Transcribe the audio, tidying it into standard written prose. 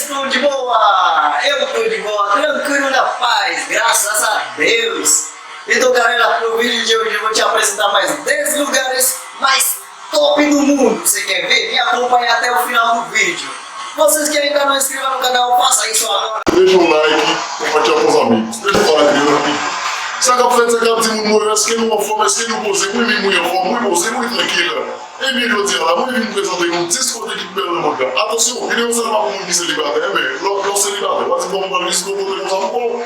estão de boa? Eu tô de boa, tranquilo na paz, graças a Deus. Então galera, pro vídeo de hoje eu vou te apresentar mais 10 lugares mais top do mundo. Você quer ver? Me acompanhe até o final do vídeo. Vocês que ainda não se inscreveram no canal, faça isso agora. Deixa um like, compartilha com os amigos. Deixa eu falar crioulo rapidinho. Sabe a frente acaba de murmurar, se que numa forma, se que não você, muito bem, muito bom, muito você, muito tranquila. E vídeo de lá, muito bem, coisa de um disco de pelo no lugar. Atenção, ele usa uma como diz liberdade, é bem, não se liberdade, mas como para isso como podemos usar um pouco.